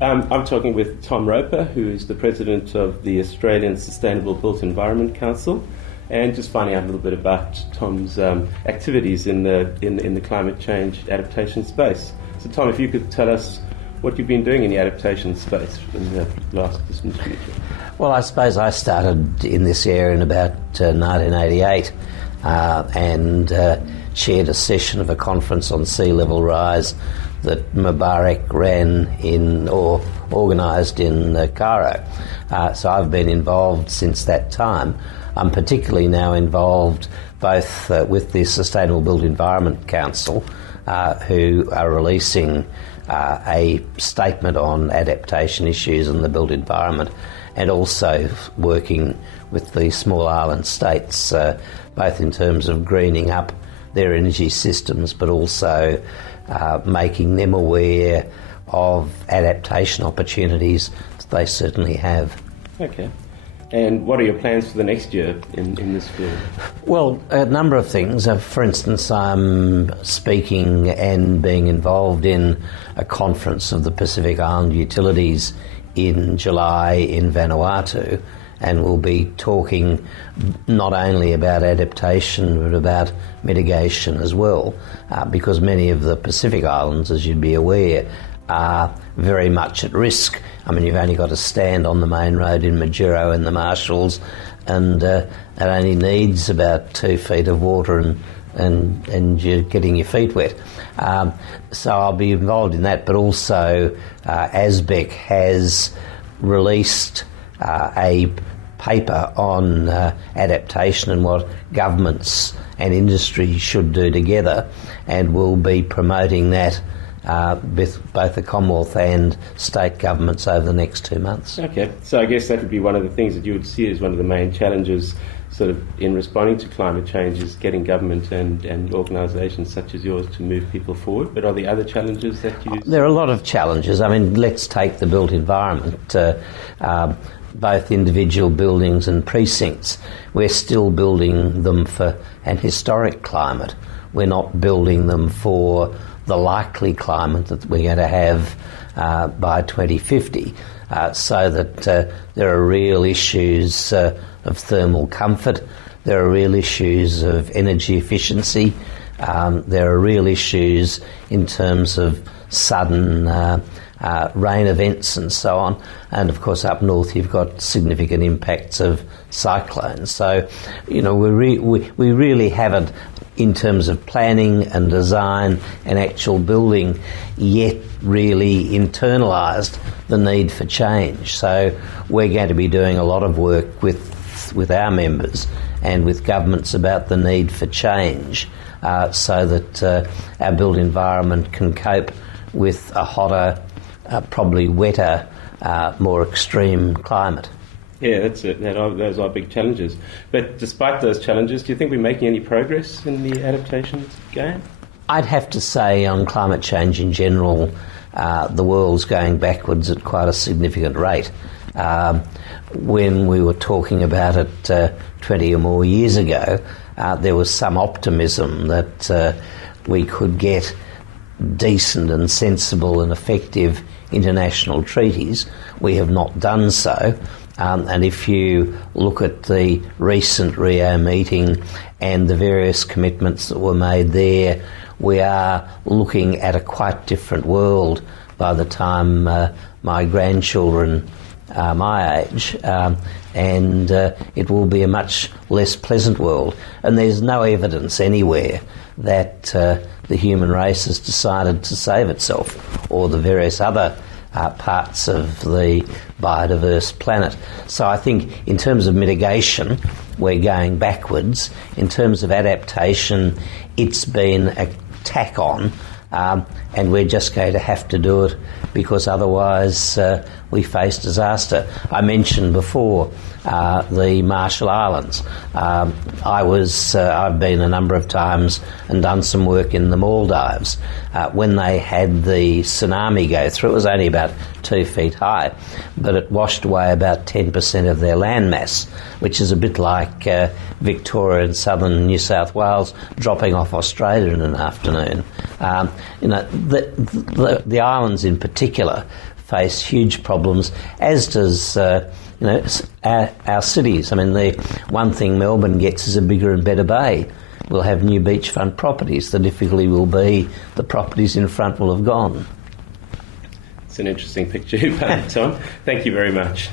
I'm talking with Tom Roper, who is the president of the Australian Sustainable Built Environment Council, and just finding out a little bit about Tom's activities in the climate change adaptation space. So, Tom, if you could tell us what you've been doing in the adaptation space in the last distant future. Well, I suppose I started in this area in about 1988 and chaired a session of a conference on sea level rise that Mubarak ran in or organised in Cairo. So I've been involved since that time. I'm particularly now involved both with the Sustainable Built Environment Council, who are releasing a statement on adaptation issues in the built environment, and also working with the small island states, both in terms of greening up their energy systems, but also making them aware of adaptation opportunities that they certainly have. Okay. And what are your plans for the next year in this field? Well, a number of things. For instance, I'm speaking and being involved in a conference of the Pacific Island Utilities in July in Vanuatu, and we'll be talking not only about adaptation but about mitigation as well, because many of the Pacific Islands, as you'd be aware, are very much at risk. I mean, you've only got to stand on the main road in Majuro and the Marshalls, and it only needs about 2 feet of water and you're getting your feet wet. So I'll be involved in that, but also ASBEC has released a paper on adaptation and what governments and industry should do together, and we'll be promoting that with both the Commonwealth and state governments over the next 2 months. Okay, so I guess that would be one of the things that you would see as one of the main challenges sort of in responding to climate change, is getting government and organisations such as yours to move people forward. But are there other challenges that you... There are a lot of challenges. I mean, let's take the built environment. Both individual buildings and precincts, we're still building them for an historic climate. We're not building them for the likely climate that we're going to have by 2050, so that there are real issues of thermal comfort, there are real issues of energy efficiency, there are real issues in terms of sudden rain events and so on, and of course up north you've got significant impacts of cyclones. So, you know, we really haven't, in terms of planning and design and actual building, yet really internalised the need for change. So we're going to be doing a lot of work with our members and with governments about the need for change, so that our built environment can cope with a hotter, probably wetter, more extreme climate. Yeah, that's it. Those are big challenges. But despite those challenges, do you think we're making any progress in the adaptation game? I'd have to say on climate change in general, the world's going backwards at quite a significant rate. When we were talking about it 20 or more years ago, there was some optimism that we could get decent and sensible and effective international treaties. We have not done so. And if you look at the recent Rio meeting and the various commitments that were made there, we are looking at a quite different world by the time my grandchildren are my age, and it will be a much less pleasant world. And there's no evidence anywhere that the human race has decided to save itself, or the various other parts of the biodiverse planet. So I think in terms of mitigation, we're going backwards. In terms of adaptation, it's been a tack on, and we're just going to have to do it, because otherwise we face disaster. I mentioned before the Marshall Islands. I've been a number of times and done some work in the Maldives. When they had the tsunami go through, it was only about 2 feet high, but it washed away about 10% of their landmass, which is a bit like Victoria and southern New South Wales dropping off Australia in an afternoon. The islands in particular face huge problems, as does our cities. I mean, the one thing Melbourne gets is a bigger and better bay. We'll have new beachfront properties. The difficulty will be the properties in front will have gone. It's an interesting picture you painted, Tom. Thank you very much.